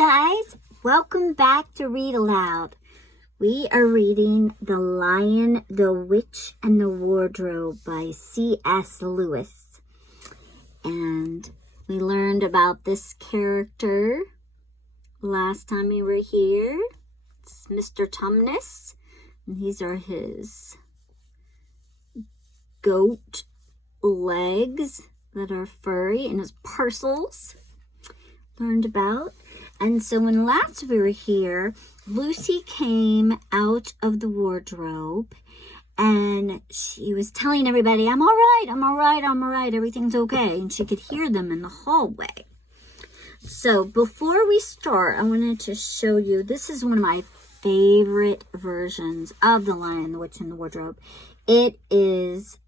guys, welcome back to Read Aloud. We are reading The Lion, the Witch, and the Wardrobe by C.S. Lewis. And we learned about this character last time we were here. It's Mr. Tumnus, and these are his goat legs that are furry and his parcels. Learned about. And so when last we were here, Lucy came out of the wardrobe and she was telling everybody, I'm all right, everything's okay. And she could hear them in the hallway. So before we start, I wanted to show you, this is one of my favorite versions of The Lion, the Witch, and the Wardrobe. It is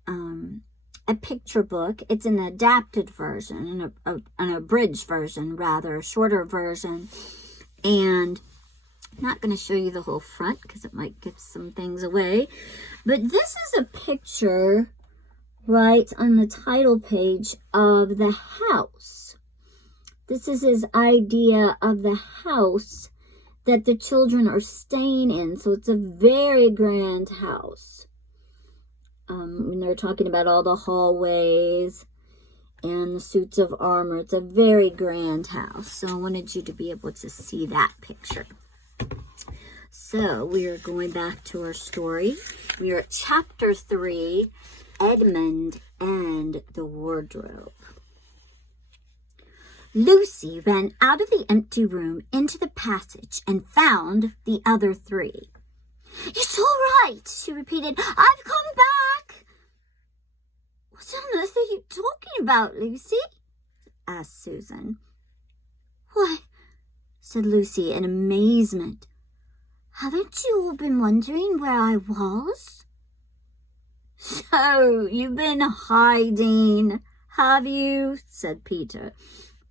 a picture book. It's an adapted version, an abridged version, rather, a shorter version. And I'm not going to show you the whole front because it might give some things away. But this is a picture right on the title page of the house. This is his idea of the house that the children are staying in. So it's a very grand house. When they're talking about all the hallways and the suits of armor, it's a very grand house. So I wanted you to be able to see that picture. So we are going back to our story. We are at chapter 3, Edmund and the Wardrobe. Lucy ran out of the empty room into the passage and found the other three. It's all right, she repeated. I've come back. What on earth are you talking about, Lucy? Asked Susan. Why, said Lucy in amazement. Haven't you all been wondering where I was? So, you've been hiding, have you? Said Peter.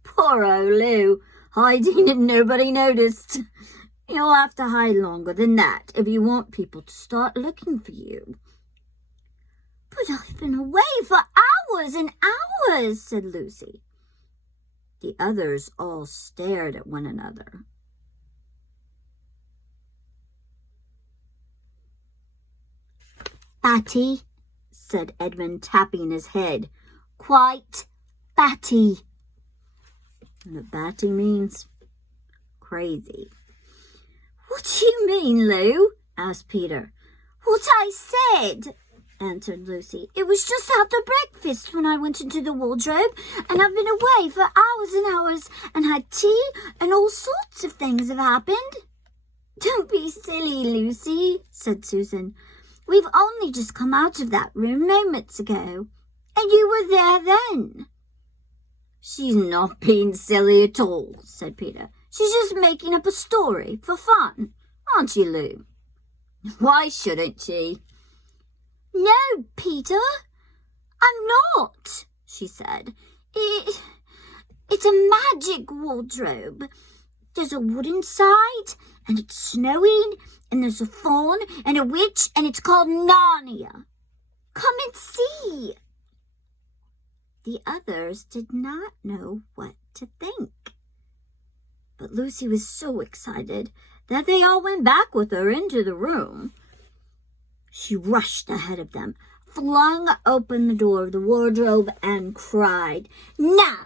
Poor old Lou, hiding and nobody noticed. You'll have to hide longer than that if you want people to start looking for you. But I've been away for hours and hours, said Lucy. The others all stared at one another. Batty, said Edmund, tapping his head. Quite batty. And the batty means crazy. What do you mean, Lou? Asked Peter. What I said, answered Lucy. It was just after breakfast when I went into the wardrobe, and I've been away for hours and hours and had tea, and all sorts of things have happened. Don't be silly, Lucy, said Susan. We've only just come out of that room moments ago, and you were there then. She's not being silly at all, said Peter. She's just making up a story for fun, aren't you, Lou? Why shouldn't she? No, Peter, I'm not, she said. It's a magic wardrobe. There's a wooden side, and it's snowing, and there's a faun and a witch, and it's called Narnia. Come and see. The others did not know what to think. But Lucy was so excited that they all went back with her into the room. She rushed ahead of them, flung open the door of the wardrobe, and cried, Now,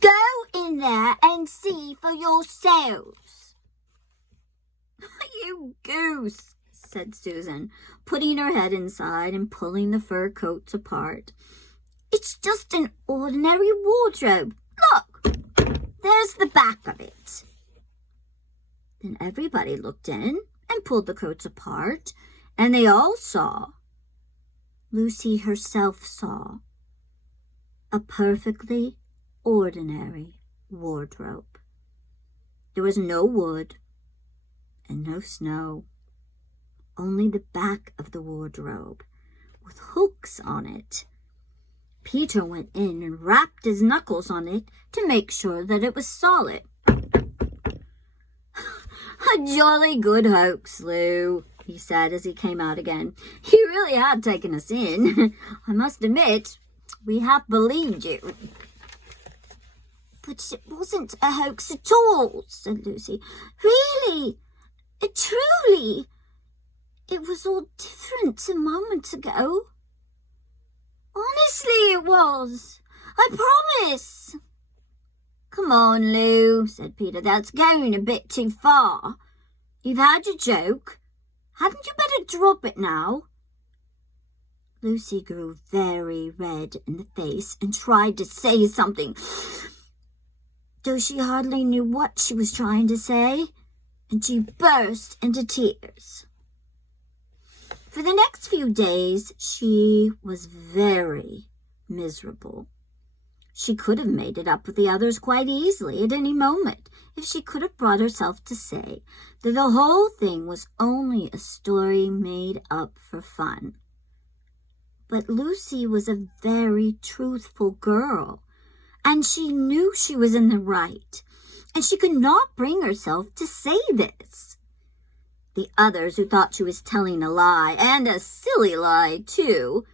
go in there and see for yourselves. You goose, said Susan, putting her head inside and pulling the fur coats apart. It's just an ordinary wardrobe. Look, there's the back of it. Then everybody looked in and pulled the coats apart, and they all saw, Lucy herself saw, a perfectly ordinary wardrobe. There was no wood and no snow, only the back of the wardrobe with hooks on it. Peter went in and rapped his knuckles on it to make sure that it was solid. A jolly good hoax, Lou, he said as he came out again. You really have taken us in. I must admit, we have believed you. But it wasn't a hoax at all, said Lucy. Really, truly, it was all different a moment ago. Honestly, it was. I promise. Come on, Lou, said Peter. That's going a bit too far. You've had your joke. Hadn't you better drop it now? Lucy grew very red in the face and tried to say something, though she hardly knew what she was trying to say, and she burst into tears. For the next few days, she was very miserable. She could have made it up with the others quite easily at any moment if she could have brought herself to say that the whole thing was only a story made up for fun. But Lucy was a very truthful girl, and she knew she was in the right, and she could not bring herself to say this. The others, who thought she was telling a lie, and a silly lie, too,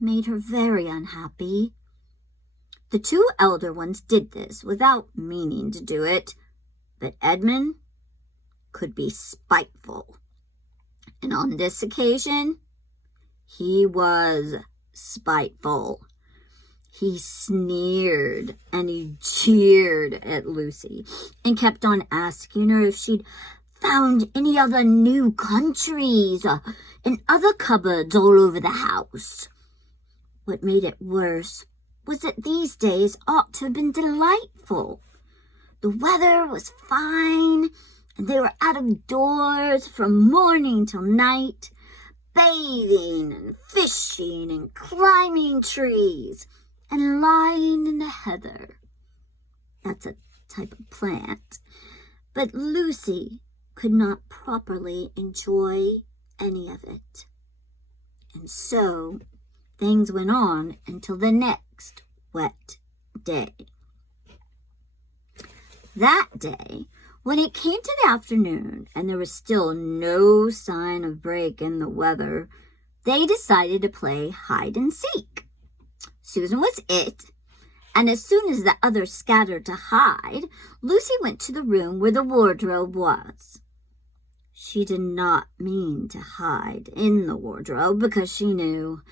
made her very unhappy. The two elder ones did this without meaning to do it, but Edmund could be spiteful. And on this occasion, he was spiteful. He sneered and he jeered at Lucy and kept on asking her if she'd found any other new countries and other cupboards all over the house. What made it worse was that these days ought to have been delightful. The weather was fine, and they were out of doors from morning till night, bathing and fishing and climbing trees and lying in the heather. That's a type of plant. But Lucy could not properly enjoy any of it. And so things went on until the next wet day. That day, when it came to the afternoon and there was still no sign of break in the weather, they decided to play hide and seek. Susan was it, and as soon as the others scattered to hide, Lucy went to the room where the wardrobe was. She did not mean to hide in the wardrobe because she knew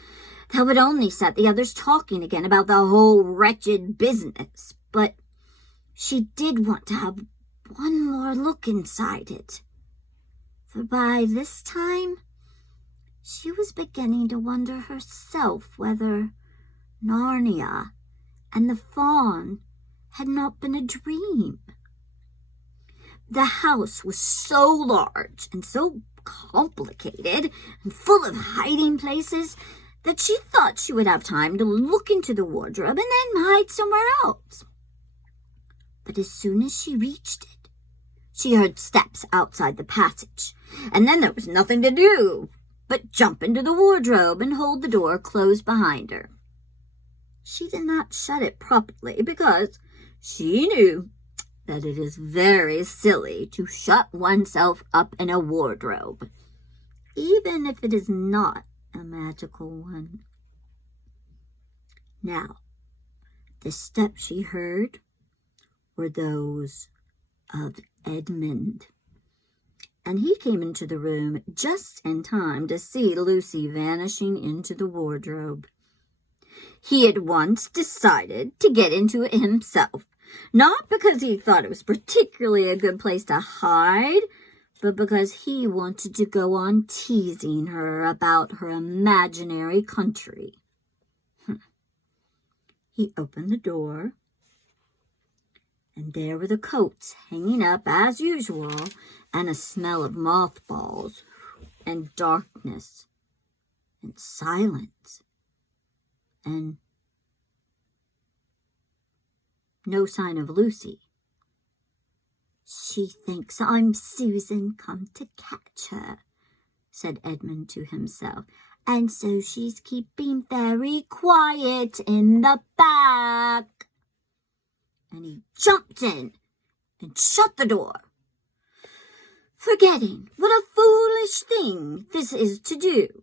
that would only set the others talking again about the whole wretched business, but she did want to have one more look inside it. For by this time, she was beginning to wonder herself whether Narnia and the fawn had not been a dream. The house was so large and so complicated and full of hiding places that she thought she would have time to look into the wardrobe and then hide somewhere else. But as soon as she reached it, she heard steps outside the passage, and then there was nothing to do but jump into the wardrobe and hold the door closed behind her. She did not shut it properly because she knew that it is very silly to shut oneself up in a wardrobe, even if it is not a magical one. Now, the steps she heard were those of Edmund, and he came into the room just in time to see Lucy vanishing into the wardrobe. He at once decided to get into it himself, not because he thought it was particularly a good place to hide, but because he wanted to go on teasing her about her imaginary country. He opened the door, and there were the coats hanging up as usual, and a smell of mothballs, and darkness, and silence, and no sign of Lucy. "She thinks I'm Susan come to catch her," said Edmund to himself, "and so she's keeping very quiet in the back." And he jumped in and shut the door, forgetting what a foolish thing this is to do.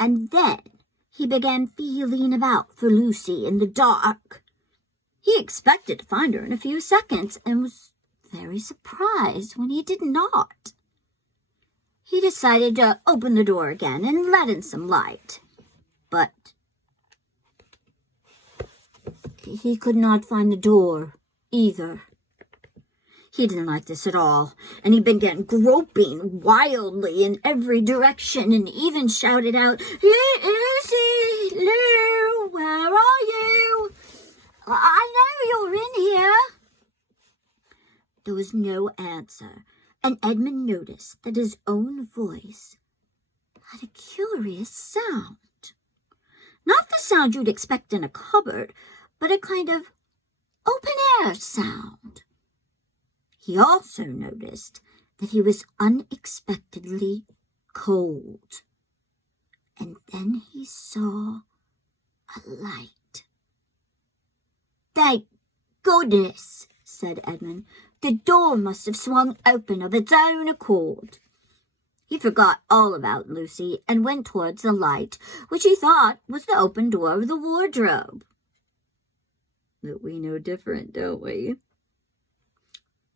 And then he began feeling about for Lucy in the dark. He expected to find her in a few seconds and was very surprised when he did not. He decided to open the door again and let in some light, but he could not find the door either. He didn't like this at all, and he began groping wildly in every direction and even shouted out, "Lucy! Lou! Where are you? I know you're in here." There was no answer, and Edmund noticed that his own voice had a curious sound. Not the sound you'd expect in a cupboard, but a kind of open-air sound. He also noticed that he was unexpectedly cold. And then he saw a light. "Thank goodness," said Edmund. "The door must have swung open of its own accord." He forgot all about Lucy and went towards the light, which he thought was the open door of the wardrobe. But we know different, don't we?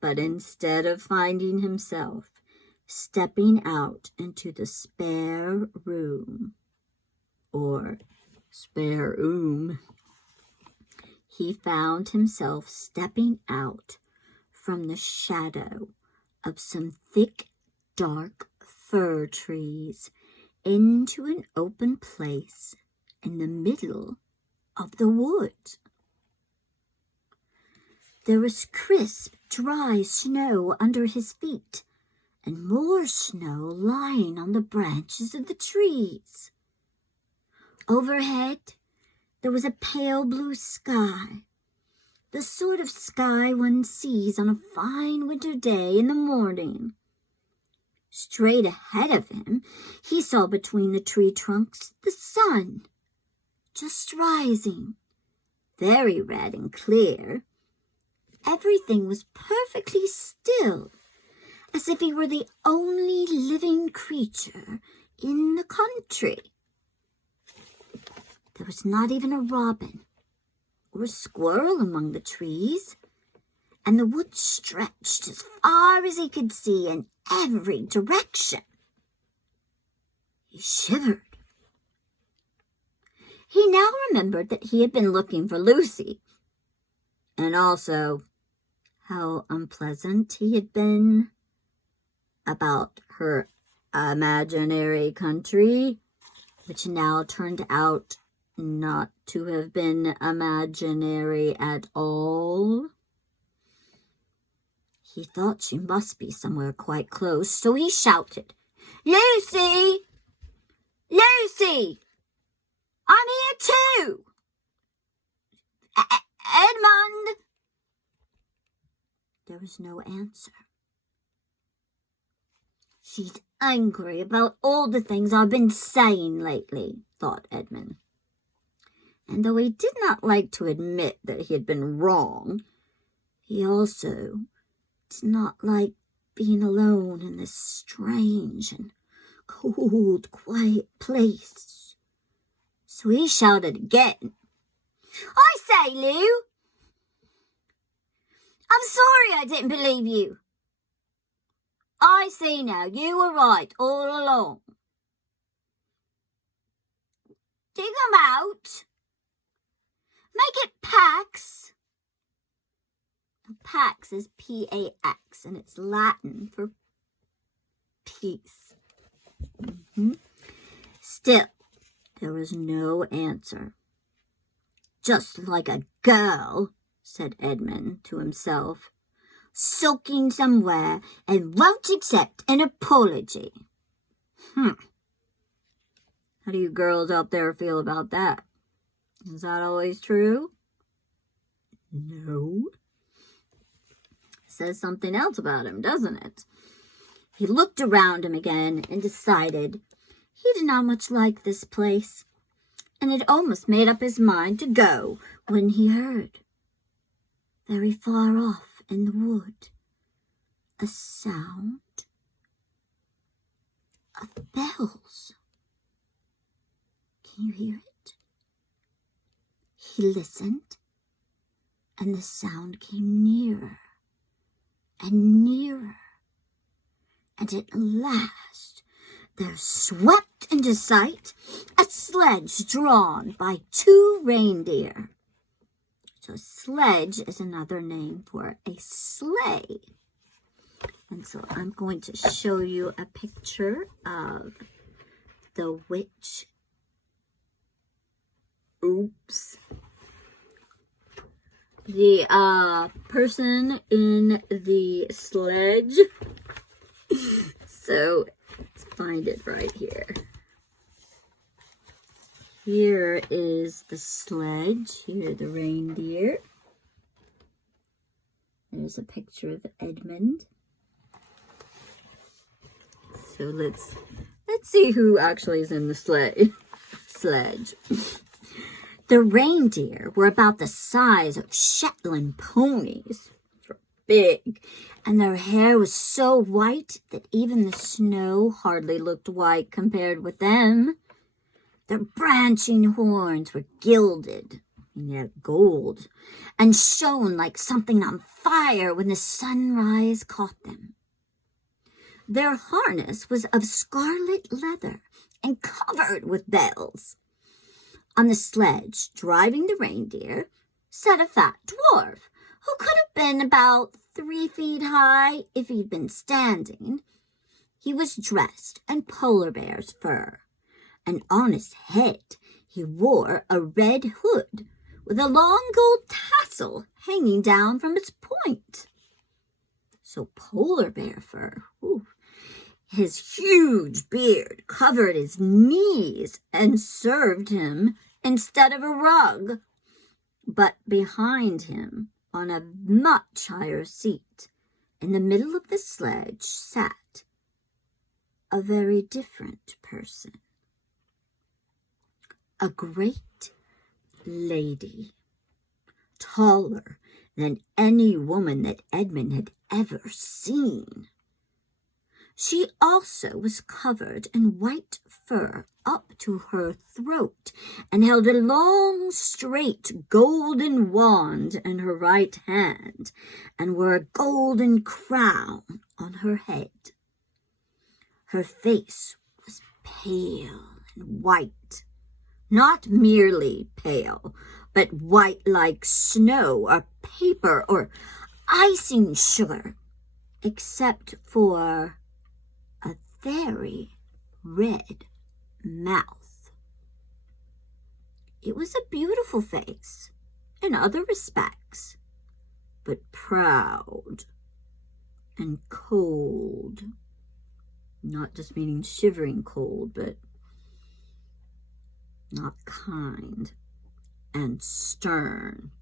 But instead of finding himself stepping out into the spare room, or spare room, he found himself stepping out from the shadow of some thick, dark fir trees into an open place in the middle of the woods. There was crisp, dry snow under his feet, and more snow lying on the branches of the trees. Overhead, there was a pale blue sky, the sort of sky one sees on a fine winter day in the morning. Straight ahead of him, he saw between the tree trunks the sun, just rising, very red and clear. Everything was perfectly still, as if he were the only living creature in the country. There was not even a robin or a squirrel among the trees, and the wood stretched as far as he could see in every direction. He shivered. He now remembered that he had been looking for Lucy, and also how unpleasant he had been about her imaginary country, which now turned out not to have been imaginary at all. He thought she must be somewhere quite close, so he shouted, "Lucy! Lucy! I'm here too! Edmund!" There was no answer. "She's angry about all the things I've been saying lately," thought Edmund. And though he did not like to admit that he had been wrong, he also did not like being alone in this strange and cold, quiet place. So he shouted again, "I say, Lou! I'm sorry I didn't believe you. I see now you were right all along. Dig 'em out. Make it Pax." Pax is P-A-X, and it's Latin for peace. Still, there was no answer. "Just like a girl," said Edmund to himself, "sulking somewhere and won't accept an apology. How do you girls out there feel about that? Is that always true? No. Says something else about him, doesn't it?" He looked around him again and decided he did not much like this place, and had almost made up his mind to go when he heard, very far off in the wood, a sound of bells. Can you hear it? He listened, and the sound came nearer and nearer, and at last there swept into sight a sledge drawn by 2 reindeer. So sledge is another name for a sleigh. And so I'm going to show you a picture of the witch. Oops. The person in the sledge. So let's find it right here. Here is the sledge. Here are the reindeer. There's a picture of Edmund. So let's see who actually is in the sledge. The reindeer were about the size of Shetland ponies. They were big, and their hair was so white that even the snow hardly looked white compared with them. Their branching horns were gilded, yet gold, and shone like something on fire when the sunrise caught them. Their harness was of scarlet leather and covered with bells. On the sledge, driving the reindeer, sat a fat dwarf who could have been about 3 feet high if he'd been standing. He was dressed in polar bear's fur, and on his head he wore a red hood with a long gold tassel hanging down from its point. So polar bear fur, his huge beard covered his knees and served him instead of a rug. But behind him, on a much higher seat, in the middle of the sledge, sat a very different person. A great lady, taller than any woman that Edmund had ever seen. She also was covered in white fur up to her throat and held a long, straight golden wand in her right hand and wore a golden crown on her head. Her face was pale and white, not merely pale, but white like snow or paper or icing sugar, except for a very red mouth. It was a beautiful face in other respects, but proud and cold. Not just meaning shivering cold, but not kind and stern.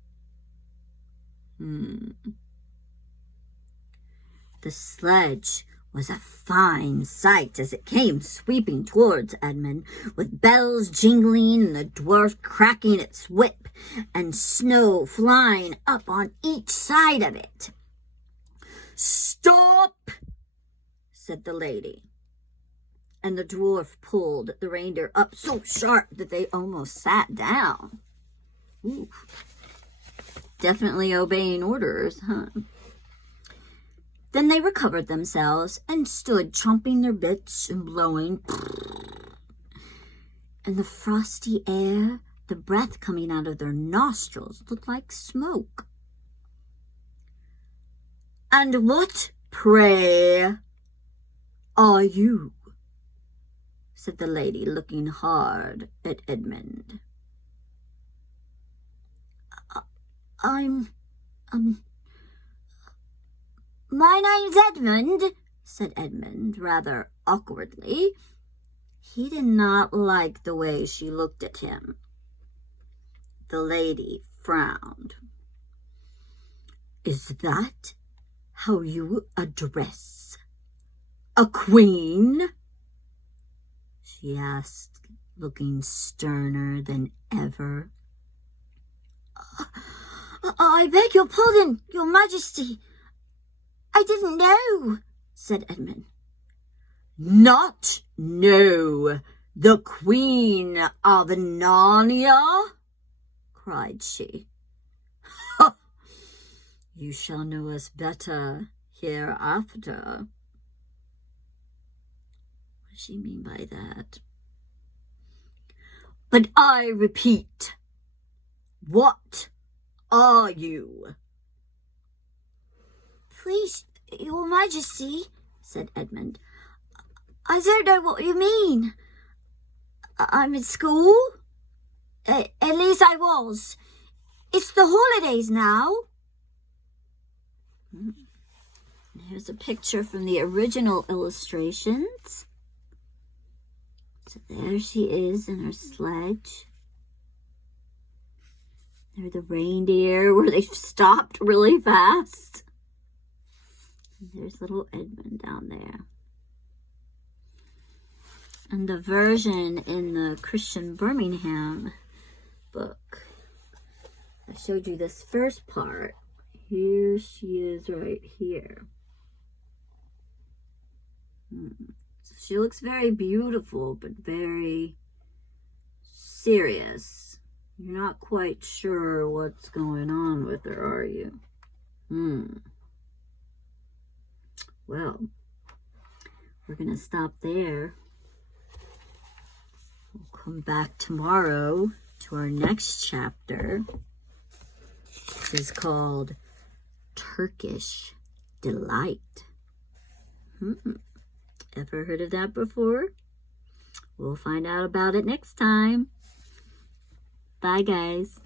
The sledge was a fine sight as it came sweeping towards Edmund, with bells jingling and the dwarf cracking its whip and snow flying up on each side of it. "Stop!" said the lady, and the dwarf pulled the reindeer up so sharp that they almost sat down. Ooh. Definitely obeying orders, huh? Then they recovered themselves and stood chomping their bits and blowing. In the frosty air, the breath coming out of their nostrils looked like smoke. "And what, pray, are you?" said the lady, looking hard at Edmund. My name's Edmund," said Edmund, rather awkwardly. He did not like the way she looked at him. The lady frowned. "Is that how you address a queen?" she asked, looking sterner than ever. "I beg your pardon, your majesty. I didn't know," said Edmund. "Not know the Queen of Narnia?" cried she. You shall know us better hereafter. What does she mean by that? But I repeat, what are you? Please, Your Majesty, said Edmund, I don't know what you mean. I'm in school. At least I was. It's the holidays now. Here's a picture from the original illustrations. So there she is in her sledge. There are the reindeer where they stopped really fast. And there's little Edmund down there. And the version in the Christian Birmingham book, I showed you this first part. Here she is right here. So she looks very beautiful, but very serious. You're not quite sure what's going on with her, are you? Well, we're going to stop there. We'll come back tomorrow to our next chapter, which is called Turkish Delight. Ever heard of that before? We'll find out about it next time. Bye, guys.